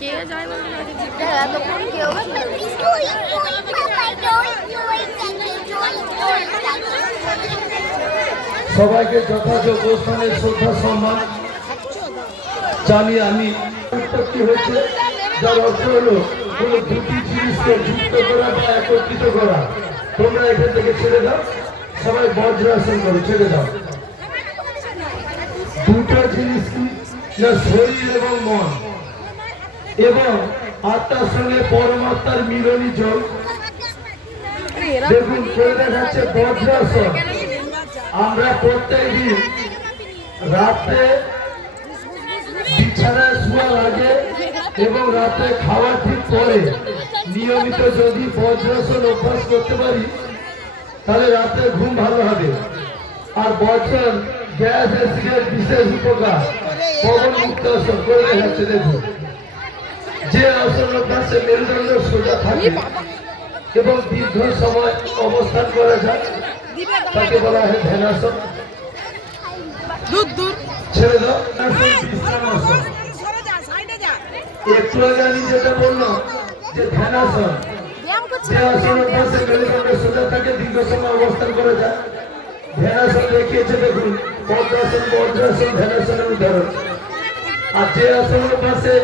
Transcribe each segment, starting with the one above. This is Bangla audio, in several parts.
কে যায় সবাইকে যথাযোগ্য স্থানে শ্রদ্ধা সম্মান জানিয়ে আমি উৎপত্তি হয়েছে, যার অর্থ হলো কোন দুটি জিনিসকে যুক্ত করা বা একত্রিত করা। তোমরা এখান থেকে ছেড়ে দাও, সবাই বজ্রাসন করো, ছেড়ে দাও। দুটো জিনিস কি না, শরীর এবং মন এবং আত্মার সঙ্গে পরমাত্মার মিলনী যোগ। দেখুন করে দেখাচ্ছে বজ্রাসন। আমরা প্রত্যেকদিন রাতে বিছানায় শোয়ার আগে এবং রাতে খাওয়ার ঠিক পরে নিয়মিত যদি বজ্রাসন অভ্যাস করতে পারি তাহলে রাতে ঘুম ভালো হবে। আর বজ্রাসন গ্যাস অ্যাসিডের বিশেষ উপকার। পবন মুক্ত আসন করে দেখাচ্ছে। দেখুন যে আসন অভ্যাসে মেরুদণ্ড সোজা থাকে এবং দীর্ঘ সময় অবস্থান করা যায় তাকে বলা হয় ধ্যানাসন। ছেড়ে দাও। বিশ্রামাসন। একটু আগে আমি যেটা বললাম যে ধ্যানাসন, যে আসন অভ্যাসে মেরুদণ্ড সোজা থাকে, দীর্ঘ সময় অবস্থান করা যায়। ধ্যানাসন দেখিয়েছে দেখুন, পদ্মাসন, বজ্রাসন ধ্যানাসনের উদাহরণ। আর যে আসন অভ্যাসে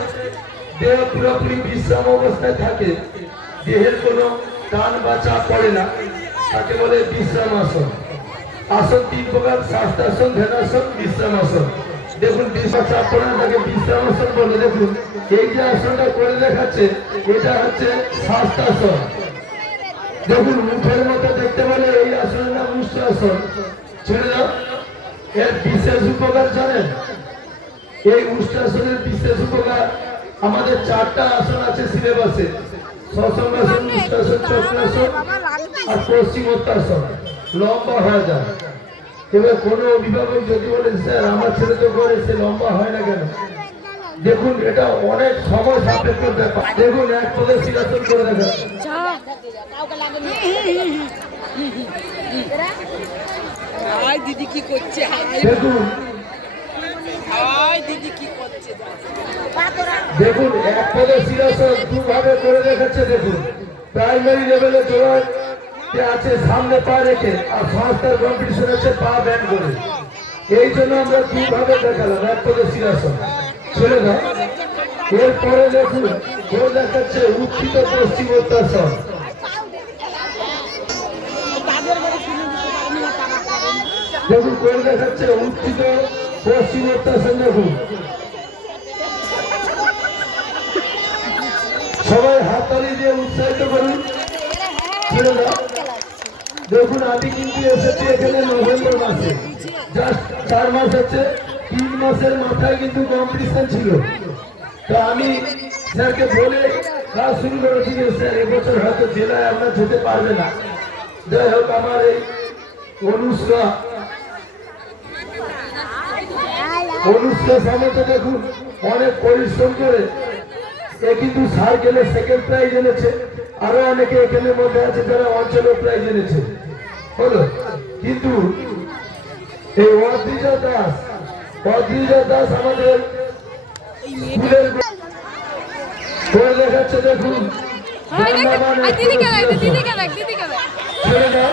দেহ পুরোপুরি বিশ্রাম অবস্থায় থাকে, দেহের কোনো টান বা চাপ পড়ে না, তাকে বলে বিশ্রাম আসন। আসন তিন প্রকার: শাস্ত্রাসন, ধ্যানাসন, বিশ্রামাসন। দেখুন বিশ্রাম চাপ পড়ে না, তাকে বিশ্রামাসন বলে। দেখুন এই যে আসনটা করে দেখাচ্ছে, এটা হচ্ছে শাস্ত্রাসন। দেখুন মুখের মতো দেখতে বলে, এই আসনের নাম উষ্ট্রাসন। ছেড়ে দাও। এর বিশেষ উপকার জানেন? এই উষ্ট্রাসনের বিশেষ উপকার, আমাদের 4টা আসন আছে সিলেবাসে: শশাঙ্কাসন, উষ্ট্রাসন, চক্রাসন আর পশ্চিমোত্তাসন। লম্বা হয়ে যায়। এবার কোনো অভিভাবক যদি বলে স্যার আমার ছেলে তো করে, সে লম্বা হয় না কেন? দেখুন এটা অনেক সময় সাপেক্ষ ব্যাপার। দেখুন এক পদে শিরাসন করে দেখা। দিদি কি করছে? দেখুন দিদি কি করছে? দেখুন এক পদে শিরাসন দুভাবে করে দেখাচ্ছে। দেখুন প্রাইমারি লেভেলে জোড়ায় আছে সামনে পা রেখে, আর সংস্থার কম্পিটিশন আছে পা ব্যান্ড করে। এই জন্য আমরা দুভাবে দেখালাম এক পদে শিরাসন। ছেড়ে দাও। এরপরে দেখুন করে দেখাচ্ছে উত্থিত পশ্চিমোত্তাসন। দেখুন করে দেখাচ্ছে উত্থিত পশ্চিমোত্তাসন। দেখুন সবাই হাততালি দিয়ে উৎসাহিত করুন। ছেড়ে দাও। দেখুন আমি কিন্তু এসেছি এখানে নভেম্বর মাসে, জাস্ট 4 মাস হচ্ছে। 3 মাসের মাথায় কিন্তু কম্পিটিশন ছিল। তো আমি স্যারকে বলে কাজ শুরু করেছি যে স্যার এবছর হয়তো জেলায় আমরা যেতে পারবে না। যাই হোক আমার এই অনুষ্কা সামনে দেখুন অনেক পরিশ্রম করে এ কিন্তু স্যার গেলে সেকেন্ড প্রাইজ এনেছে। আরো অনেকে এখানের মধ্যে আছে যারা অঞ্চলের প্রাইজ এনেছে হলো। কিন্তু এই অদ্রিজা দাস আমাদের স্কুলের করে দেখাচ্ছে। দেখুন ছেড়ে দাও।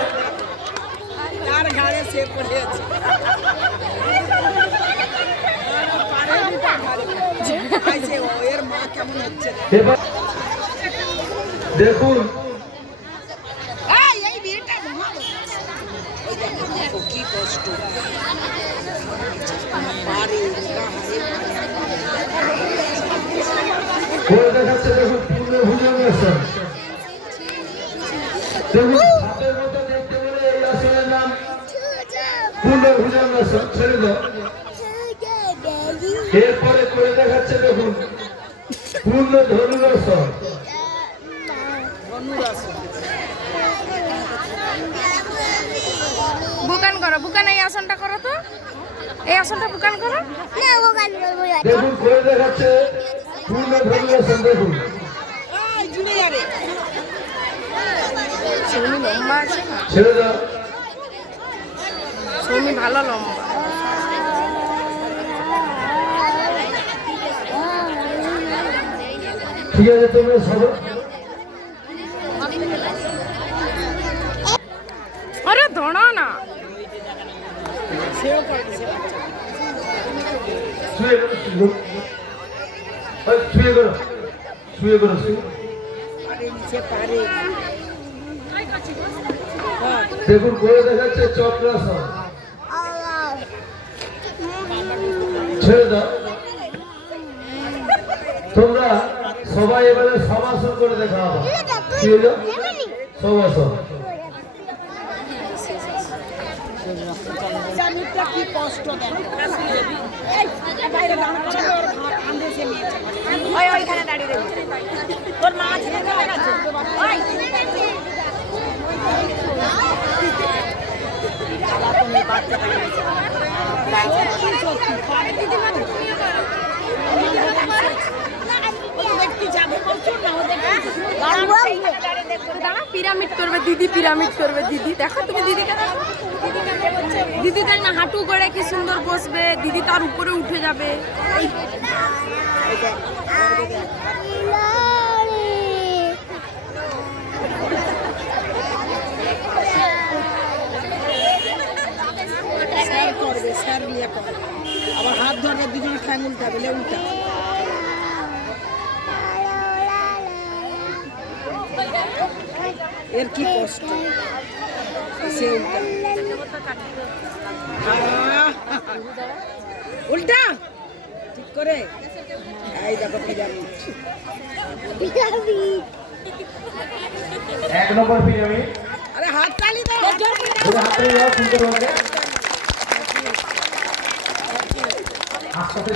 এবার দেখুন কি কষ্ট করে দেখাচ্ছে। দেখুন পূর্ণ ভুজঙ্গাসন। দেখুন সাপের মতো দেখতে বলে এই আসনের নাম পূর্ণ ভুজঙ্গাসন। ছেড়ে দাও। এরপরে করে দেখাচ্ছে দেখুন পূর্ণ ধনুরাসন। বুকান করো, বুকান এই আসনটা করো তো, এই আসনটা বুকান করো। দেখুন করে দেখাচ্ছে পূর্ণ ধনুরাসন। দেখুন সৌমি লম্বা আছে না? ছেড়ে দাও। সৌমি ভালো লম্বা। ঠিক আছে তোমরা সবাই আরে ধরো না। শুয়ে করো শুয়ে করো দেখুন করে দেখাচ্ছে চক্রাসন ছেড়ে দাও তোমরা সবাই এবারে সমাসন করে দেখা হবে কি হলো সমাসন কি কষ্ট ওইখানে দাঁড়িয়ে তোর মা আছে পিরামিড করবে দিদি, পিরামিড করবে দিদি। দেখো তুমি দিদিকে দেখো, দিদি দেখ না হাঁটু করে কি সুন্দর বসবে, দিদি তার উপরে উঠে যাবে। আবার হাত ধরবে দুজন ঠ্যাং উল্টাবে উল্টা এর কি কষ্ট সে উল্টা ঠিক করে এই দেখো পিরামিড এক নম্বর পিরামিড আরে হাত তালি দাও হাত তালি দাও সুন্দর হবে আস্তে